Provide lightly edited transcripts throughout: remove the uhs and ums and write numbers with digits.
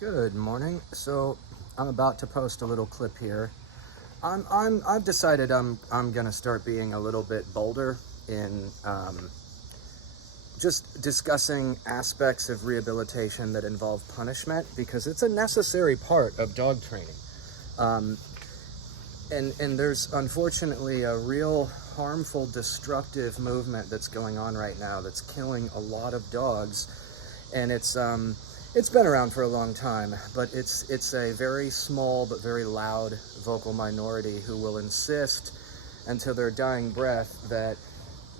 Good morning. So I'm about to post a little clip here. I've decided I'm gonna start being a little bit bolder in just discussing aspects of rehabilitation that involve punishment because it's a necessary part of dog training. Um, and there's unfortunately a real harmful, destructive movement that's going on right now that's killing a lot of dogs, and it's been around for a long time, but it's a very small but very loud vocal minority who will insist until their dying breath that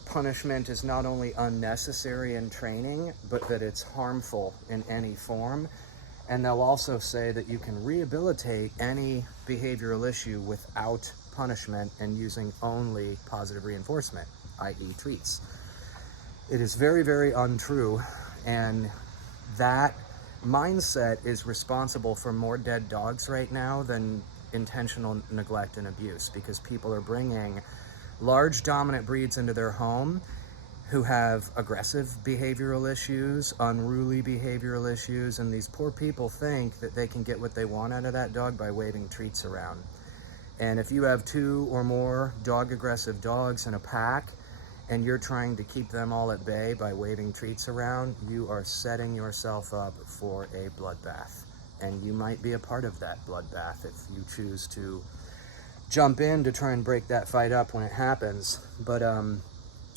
punishment is not only unnecessary in training, but that it's harmful in any form. And they'll also say that you can rehabilitate any behavioral issue without punishment and using only positive reinforcement, i.e. treats. It is very, very untrue, and that mindset is responsible for more dead dogs right now than intentional neglect and abuse, because people are bringing large dominant breeds into their home who have aggressive behavioral issues, unruly behavioral issues, and these poor people think that they can get what they want out of that dog by waving treats around. And if you have 2 or more dog aggressive dogs in a pack and you're trying to keep them all at bay by waving treats around, you are setting yourself up for a bloodbath. And you might be a part of that bloodbath if you choose to jump in to try and break that fight up when it happens. But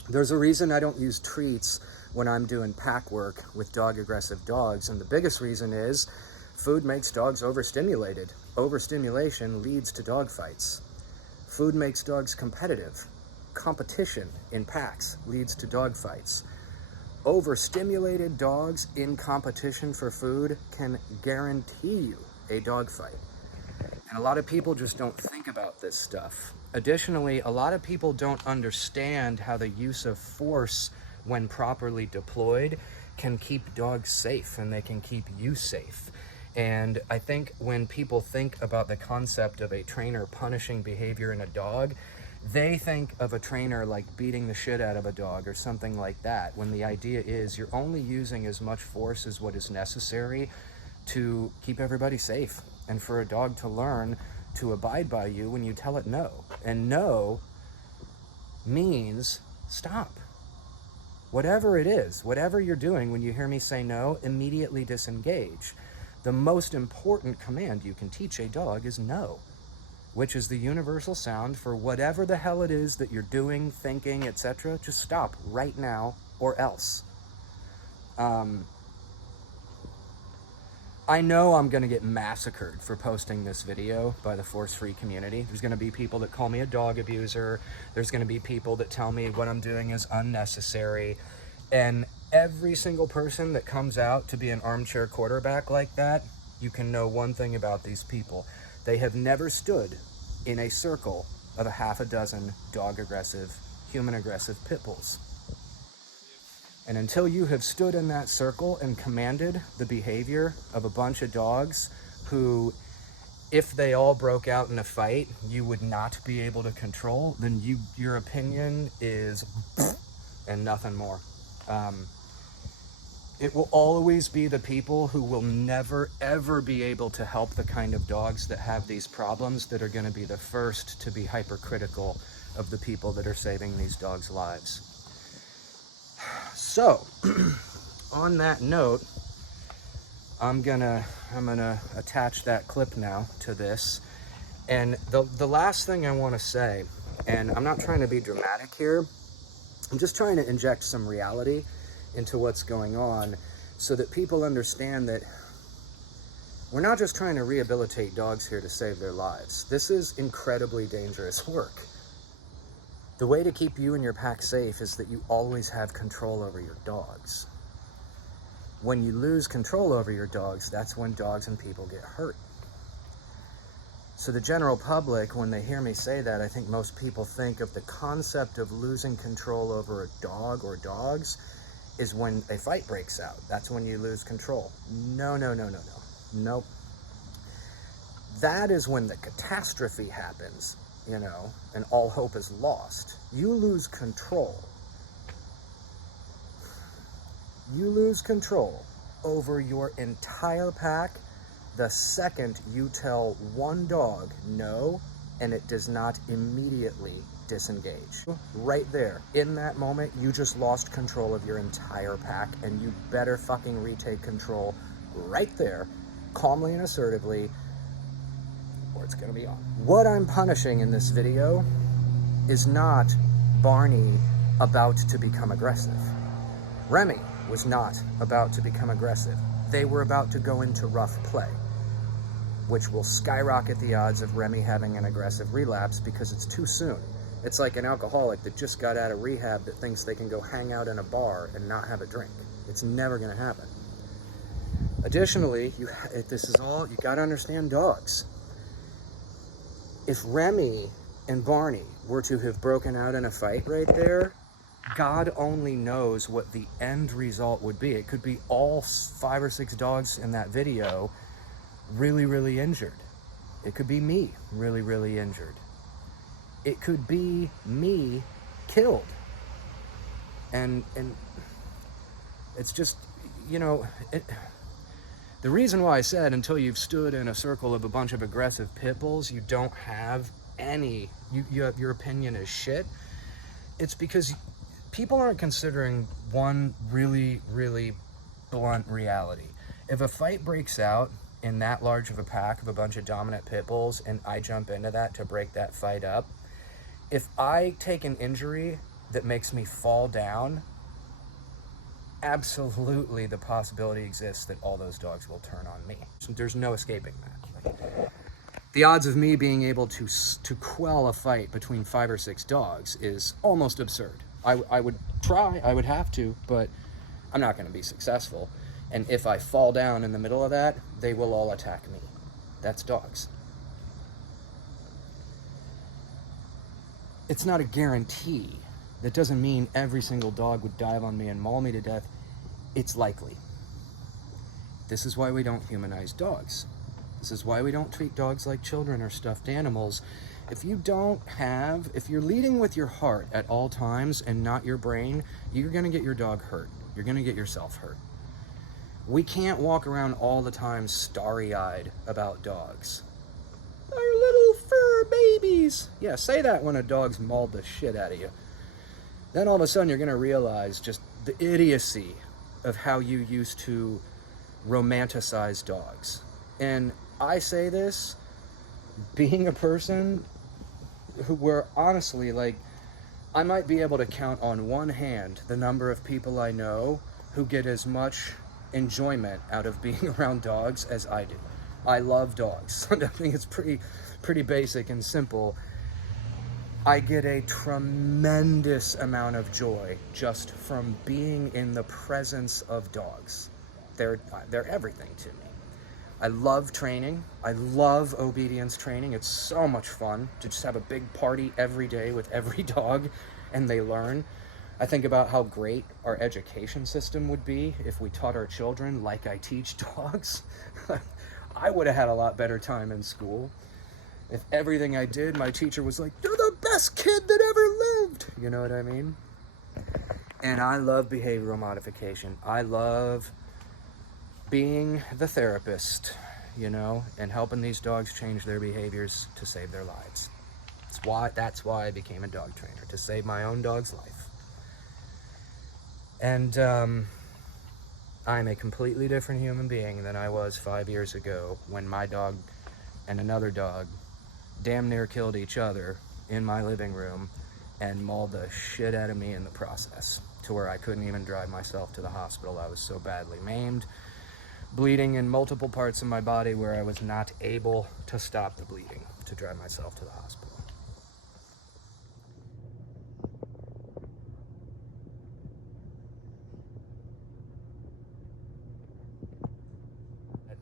there's a reason I don't use treats when I'm doing pack work with dog aggressive dogs, and the biggest reason is food makes dogs overstimulated. Overstimulation leads to dog fights. Food makes dogs competitive. Competition in packs leads to dog fights. Overstimulated dogs in competition for food can guarantee you a dog fight. And a lot of people just don't think about this stuff. Additionally, a lot of people don't understand how the use of force, when properly deployed, can keep dogs safe, and they can keep you safe. And I think when people think about the concept of a trainer punishing behavior in a dog, they think of a trainer like beating the shit out of a dog or something like that, when the idea is you're only using as much force as what is necessary to keep everybody safe, and for a dog to learn to abide by you when you tell it no. And no means stop. Whatever it is, whatever you're doing, when you hear me say no, immediately disengage. The most important command you can teach a dog is no, which is the universal sound for whatever the hell it is that you're doing, thinking, etc. Just stop right now or else. I know I'm going to get massacred for posting this video by the force-free community. There's going to be people that call me a dog abuser. There's going to be people that tell me what I'm doing is unnecessary. And every single person that comes out to be an armchair quarterback like that, you can know one thing about these people. They have never stood in a circle of a half a dozen dog-aggressive, human-aggressive pit bulls. And until you have stood in that circle and commanded the behavior of a bunch of dogs who, if they all broke out in a fight, you would not be able to control, then your opinion is and nothing more. It will always be the people who will never, ever be able to help the kind of dogs that have these problems that are going to be the first to be hypercritical of the people that are saving these dogs' lives. So, on that note, I'm gonna attach that clip now to this. And the last thing I want to say, and I'm not trying to be dramatic here, I'm just trying to inject some reality into what's going on so that people understand that we're not just trying to rehabilitate dogs here to save their lives. This is incredibly dangerous work. The way to keep you and your pack safe is that you always have control over your dogs. When you lose control over your dogs, that's when dogs and people get hurt. So the general public, when they hear me say that, I think most people think of the concept of losing control over a dog or dogs is when a fight breaks out. That's when you lose control. No. Nope. That is when the catastrophe happens, and all hope is lost. You lose control. You lose control over your entire pack the second you tell one dog no, and it does not immediately disengage. Right there, in that moment, you just lost control of your entire pack, and you better fucking retake control right there, calmly and assertively, or it's gonna be on. What I'm punishing in this video is not Barney about to become aggressive. Remy was not about to become aggressive. They were about to go into rough play, which will skyrocket the odds of Remy having an aggressive relapse because it's too soon. It's like an alcoholic that just got out of rehab that thinks they can go hang out in a bar and not have a drink. It's never gonna happen. Additionally, you gotta understand dogs. If Remy and Barney were to have broken out in a fight right there, God only knows what the end result would be. It could be all 5 or 6 dogs in that video really, really injured. It could be me really, really injured. It could be me killed. And it's just, you know, the reason why I said until you've stood in a circle of a bunch of aggressive pit bulls, you don't have any, your opinion is shit. It's because people aren't considering one really, really blunt reality. If a fight breaks out in that large of a pack of a bunch of dominant pit bulls and I jump into that to break that fight up, if I take an injury that makes me fall down, absolutely the possibility exists that all those dogs will turn on me. So there's no escaping that. The odds of me being able to quell a fight between 5 or 6 dogs is almost absurd. I would try, I would have to, but I'm not going to be successful. And if I fall down in the middle of that, they will all attack me. That's dogs. It's not a guarantee. That doesn't mean every single dog would dive on me and maul me to death. It's likely. This is why we don't humanize dogs. This is why we don't treat dogs like children or stuffed animals. If you're leading with your heart at all times and not your brain, you're gonna get your dog hurt. You're gonna get yourself hurt. We can't walk around all the time starry-eyed about dogs. Our little fur babies. Yeah, say that when a dog's mauled the shit out of you. Then all of a sudden you're gonna realize just the idiocy of how you used to romanticize dogs. And I say this being a person where honestly, like, I might be able to count on one hand the number of people I know who get as much enjoyment out of being around dogs as I do. I love dogs. I think it's pretty basic and simple. I get a tremendous amount of joy just from being in the presence of dogs. They're everything to me. I love training. I love obedience training. It's so much fun to just have a big party every day with every dog and they learn. I think about how great our education system would be if we taught our children like I teach dogs. I would have had a lot better time in school. If everything I did, my teacher was like, "You're the best kid that ever lived." You know what I mean? And I love behavioral modification. I love being the therapist, you know, and helping these dogs change their behaviors to save their lives. That's why I became a dog trainer, to save my own dog's life. And I'm a completely different human being than I was 5 years ago when my dog and another dog damn near killed each other in my living room and mauled the shit out of me in the process, to where I couldn't even drive myself to the hospital. I was so badly maimed, bleeding in multiple parts of my body where I was not able to stop the bleeding to drive myself to the hospital.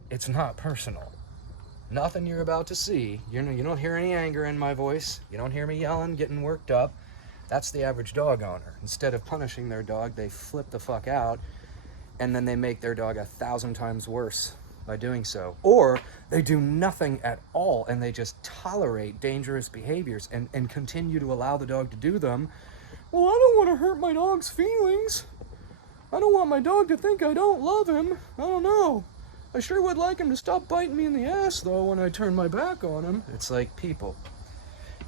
It's not personal. Nothing you're about to see. You don't hear any anger in my voice. You don't hear me yelling, getting worked up. That's the average dog owner. Instead of punishing their dog, they flip the fuck out, and then they make their dog 1,000 times worse by doing so. Or they do nothing at all, and they just tolerate dangerous behaviors and continue to allow the dog to do them. Well, I don't want to hurt my dog's feelings. I don't want my dog to think I don't love him. I don't know. I sure would like him to stop biting me in the ass, though, when I turn my back on him. It's like, people,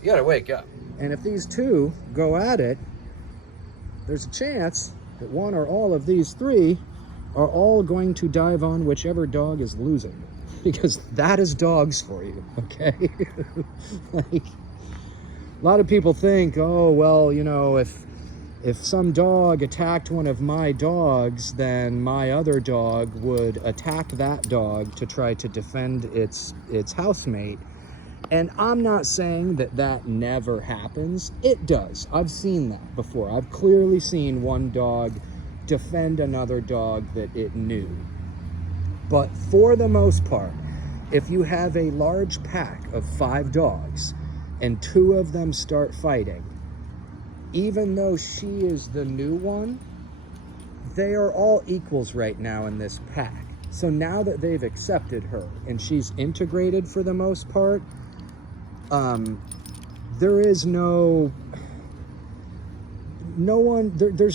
you gotta wake up. And if these two go at it, there's a chance that one or all of these three are all going to dive on whichever dog is losing. Because that is dogs for you, okay? Like, a lot of people think, oh, well, you know, if some dog attacked one of my dogs, then my other dog would attack that dog to try to defend its housemate. And I'm not saying that that never happens. It does. I've seen that before. I've clearly seen one dog defend another dog that it knew. But for the most part, if you have a large pack of 5 dogs and 2 of them start fighting, even though she is the new one, they are all equals right now in this pack. So now that they've accepted her and she's integrated for the most part, there is there's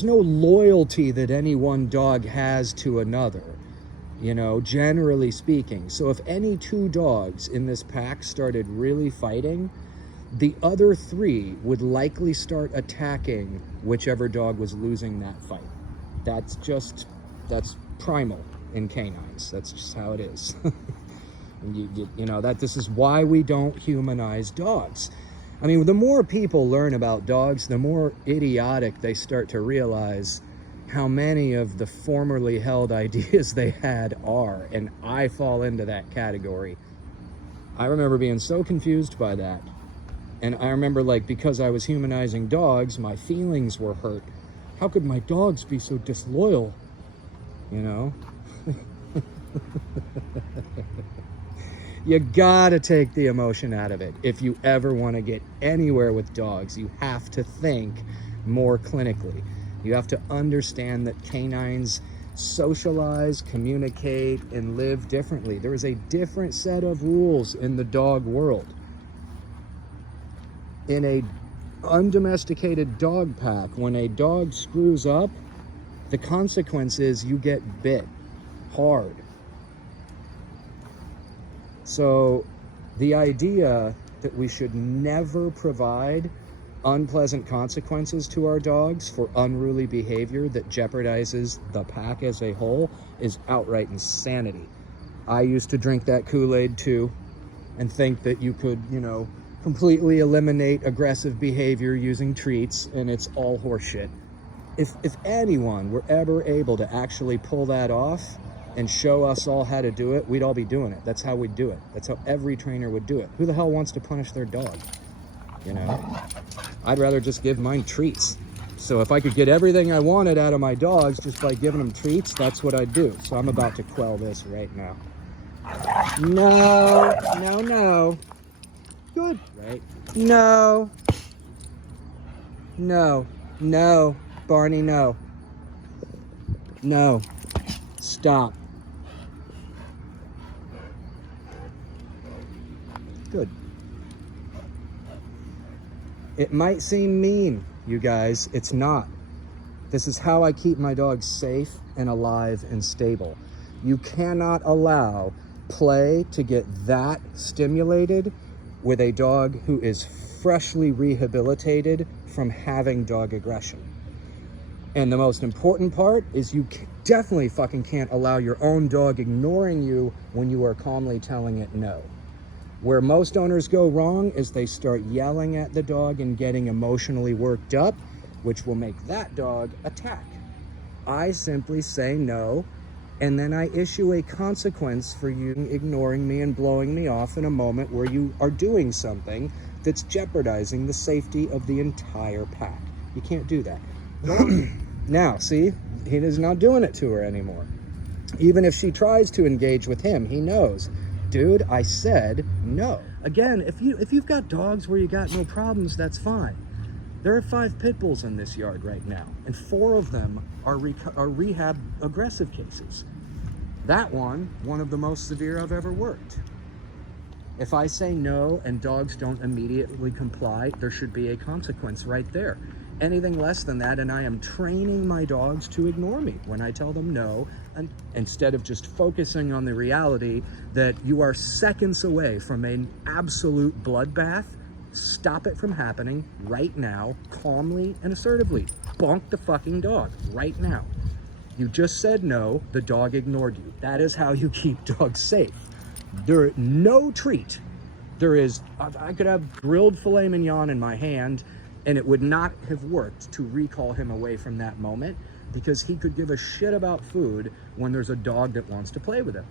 no loyalty that any one dog has to another, you know, generally speaking. So if any 2 dogs in this pack started really fighting, the other 3 would likely start attacking whichever dog was losing that fight. That's primal in canines. That's just how it is. And you know, that this is why we don't humanize dogs. I mean, the more people learn about dogs, the more idiotic they start to realize how many of the formerly held ideas they had are, and I fall into that category. I remember being so confused by that. And I remember, like, because I was humanizing dogs, my feelings were hurt. How could my dogs be so disloyal? You know? You gotta take the emotion out of it. If you ever want to get anywhere with dogs, you have to think more clinically. You have to understand that canines socialize, communicate, and live differently. There is a different set of rules in the dog world. In a undomesticated dog pack, when a dog screws up, the consequence is you get bit hard. So the idea that we should never provide unpleasant consequences to our dogs for unruly behavior that jeopardizes the pack as a whole is outright insanity. I used to drink that Kool-Aid too and think that you could, you know, completely eliminate aggressive behavior using treats, and it's all horseshit. If anyone were ever able to actually pull that off and show us all how to do it, we'd all be doing it. That's how we'd do it. That's how every trainer would do it. Who the hell wants to punish their dog? You know? I'd rather just give mine treats. So if I could get everything I wanted out of my dogs just by giving them treats, that's what I'd do. So I'm about to quell this right now. No. Good. Right? No. Barney, no. No. Stop. Good. It might seem mean, you guys. It's not. This is how I keep my dogs safe and alive and stable. You cannot allow play to get that stimulated with a dog who is freshly rehabilitated from having dog aggression. And the most important part is you definitely fucking can't allow your own dog ignoring you when you are calmly telling it no. Where most owners go wrong is they start yelling at the dog and getting emotionally worked up, which will make that dog attack. I simply say no, and then I issue a consequence for you ignoring me and blowing me off in a moment where you are doing something that's jeopardizing the safety of the entire pack. You can't do that. Now, see, he is not doing it to her anymore. Even if she tries to engage with him, he knows, dude, I said no. Again, if you've got dogs where you got no problems, that's fine. There are 5 pit bulls in this yard right now, and 4 of them are rehab aggressive cases. That one of the most severe I've ever worked. If I say no and dogs don't immediately comply, there should be a consequence right there. Anything less than that, and I am training my dogs to ignore me when I tell them no, instead of just focusing on the reality that you are seconds away from an absolute bloodbath. Stop it from happening right now, calmly and assertively. Bonk the fucking dog right now. You just said no, the dog ignored you. That is how you keep dogs safe. There, no treat. There is, I could have grilled filet mignon in my hand and it would not have worked to recall him away from that moment, because he could give a shit about food when there's a dog that wants to play with him.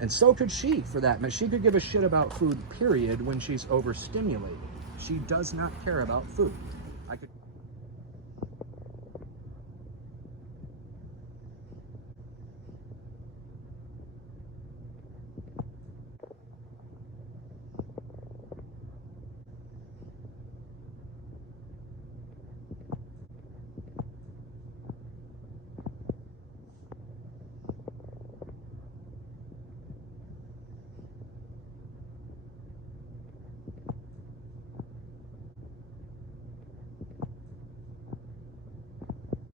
And so could she, for that matter. She could give a shit about food, period, when she's overstimulated. She does not care about food. I could